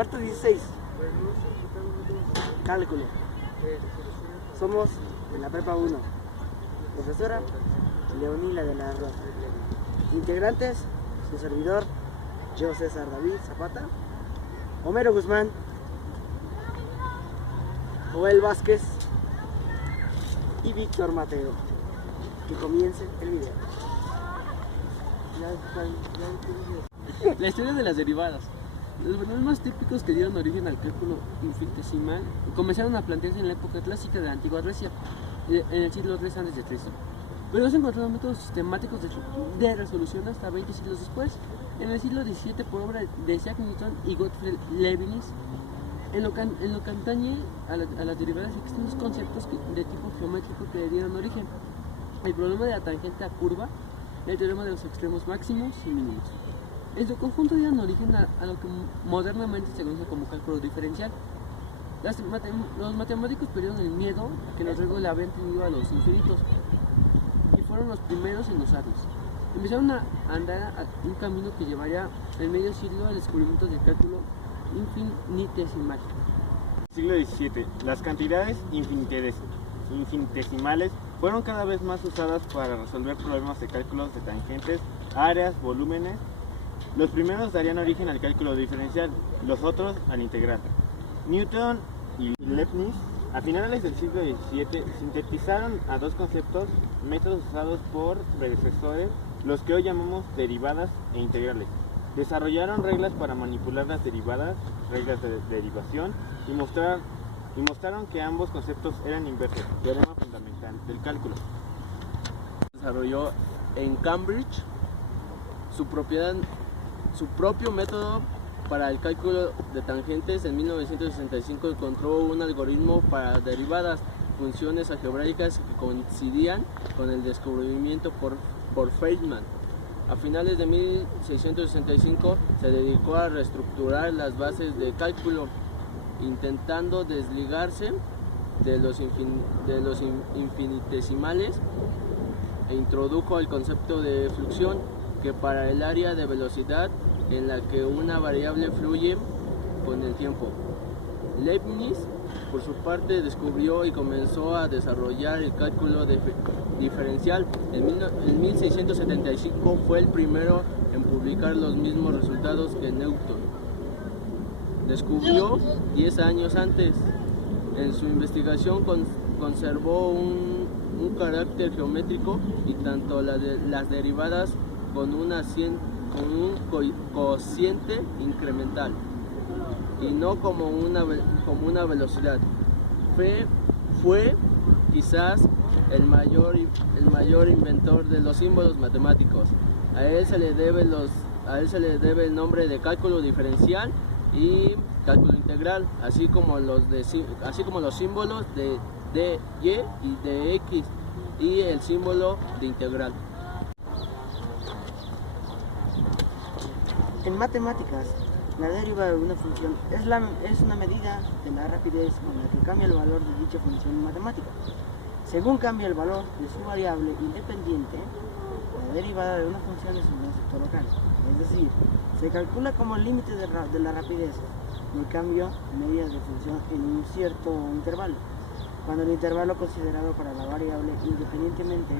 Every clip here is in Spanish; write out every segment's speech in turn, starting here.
Cuarto 16. Cálculo. Somos de la Prepa 1. Profesora Leonila de la Rosa. Integrantes, su servidor, yo César David Zapata, Homero Guzmán, Joel Vázquez y Víctor Mateo. Que comience el video. La historia de las derivadas. Los fenómenos más típicos que dieron origen al cálculo infinitesimal comenzaron a plantearse en la época clásica de la antigua Grecia, en el siglo III a.C. Pero no se encontraron métodos sistemáticos de resolución hasta 20 siglos después, en el siglo XVII, por obra de Isaac Newton y Gottfried Leibniz. En lo que atañe a las derivadas, existen dos conceptos de tipo geométrico que le dieron origen: el problema de la tangente a curva y el teorema de los extremos máximos y mínimos. En su conjunto dieron origen a lo que modernamente se conoce como cálculo diferencial. Los matemáticos perdieron el miedo a que los reglas le habían tenido a los infinitos y fueron los primeros en usarlos. Empezaron a andar a un camino que llevaría en medio siglo al descubrimiento del cálculo infinitesimal. Siglo XVII. Las cantidades infinitesimales fueron cada vez más usadas para resolver problemas de cálculos de tangentes, áreas, volúmenes. Los primeros darían origen al cálculo diferencial, los otros al integral. Newton y Leibniz, a finales del siglo XVII, sintetizaron a dos conceptos, métodos usados por predecesores, los que hoy llamamos derivadas e integrales. Desarrollaron reglas para manipular las derivadas, reglas de derivación, y mostraron que ambos conceptos eran inversos, teorema fundamental del cálculo. Desarrolló en Cambridge su propio método para el cálculo de tangentes. En 1965 encontró un algoritmo para derivadas, funciones algebraicas que coincidían con el descubrimiento por Feynman. A finales de 1665 se dedicó a reestructurar las bases de cálculo, intentando desligarse de los infinitesimales, e introdujo el concepto de fluxión, que para el área de velocidad en la que una variable fluye con el tiempo. Leibniz, por su parte, descubrió y comenzó a desarrollar el cálculo diferencial. En 1675 fue el primero en publicar los mismos resultados que Newton descubrió 10 años antes. En su investigación conservó un carácter geométrico, y tanto las derivadas con un cociente incremental y no como una velocidad. Fue quizás el mayor inventor de los símbolos matemáticos. A él se le debe el nombre de cálculo diferencial y cálculo integral, así como los símbolos de y de x y el símbolo de integral. En matemáticas, la derivada de una función es una medida de la rapidez con la que cambia el valor de dicha función matemática. Según cambia el valor de su variable independiente, la derivada de una función es un concepto local, es decir, se calcula como el límite de la rapidez del cambio de medidas de función en un cierto intervalo, cuando el intervalo considerado para la variable independientemente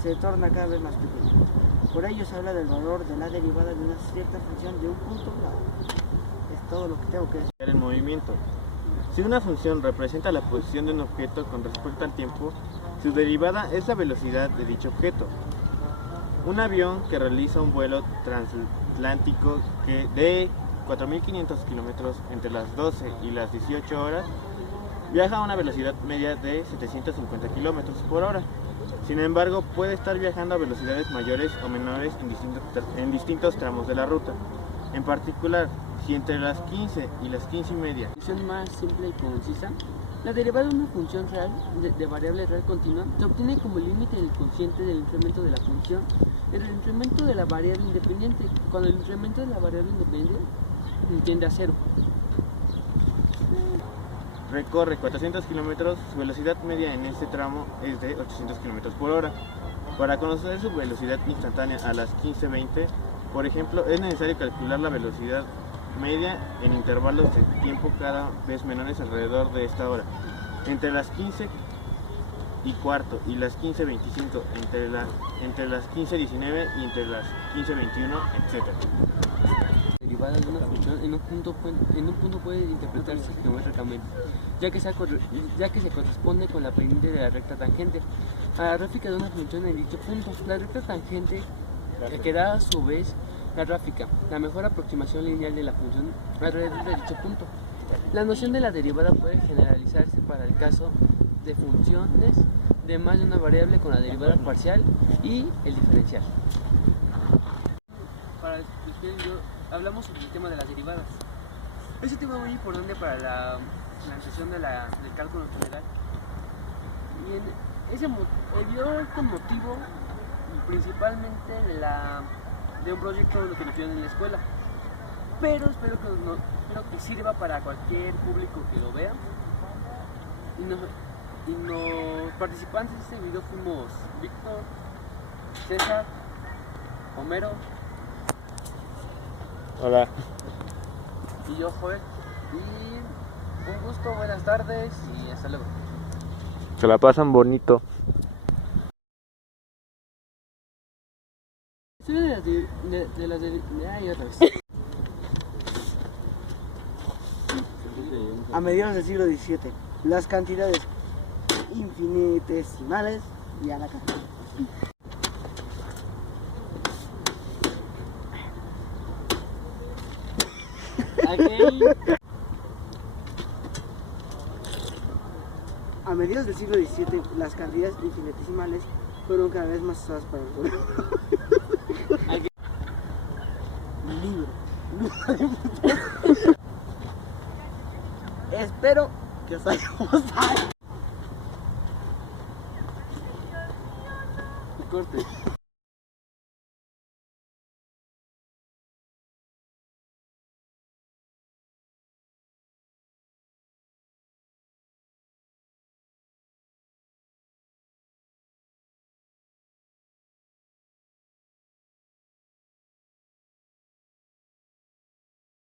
se torna cada vez más pequeño. Por ello se habla del valor de la derivada de una cierta función de un punto dado. Es todo lo que tengo que decir. El movimiento. Si una función representa la posición de un objeto con respecto al tiempo, su derivada es la velocidad de dicho objeto. Un avión que realiza un vuelo transatlántico de 4.500 kilómetros entre las 12 y las 18 horas viaja a una velocidad media de 750 kilómetros por hora. Sin embargo, puede estar viajando a velocidades mayores o menores en distintos tramos de la ruta. En particular, si entre las 15 y las 15 y media. Función más simple y concisa. La derivada de una función real de variable real continua se obtiene como límite del cociente del incremento de la función en el incremento de la variable independiente, cuando el incremento de la variable independiente tiende a cero. Recorre 400 kilómetros, su velocidad media en este tramo es de 800 kilómetros por hora. Para conocer su velocidad instantánea a las 15:20, por ejemplo, es necesario calcular la velocidad media en intervalos de tiempo cada vez menores alrededor de esta hora. Entre las 15:15 y las 15:25, entre las 15:19 y entre las 15:21, etc. Derivada de una función en un punto puede interpretarse geométricamente, ya que se corresponde con la pendiente de la recta tangente a la gráfica de una función en dicho punto. La recta tangente que da a su vez la gráfica, la mejor aproximación lineal de la función alrededor de dicho punto. La noción de la derivada puede generalizarse para el caso de funciones de más de una variable con la derivada parcial y el diferencial. Para hablamos sobre el tema de las derivadas. Es un tema muy importante para la financiación del cálculo general. Y dio este motivo principalmente de un proyecto de lo que nos dieron en la escuela. Pero espero que sirva para cualquier público que lo vea. Y los participantes de este video fuimos Víctor, César, Homero. Hola. Y yo, Joel. Y un gusto, buenas tardes y hasta luego. Se la pasan bonito. Ay, otra vez. A mediados del siglo XVII, las cantidades infinitesimales y a la cara. A mediados del siglo XVII, las cantidades infinitesimales fueron cada vez más usadas para el juego. Libro. Espero que os haya gustado. Corte.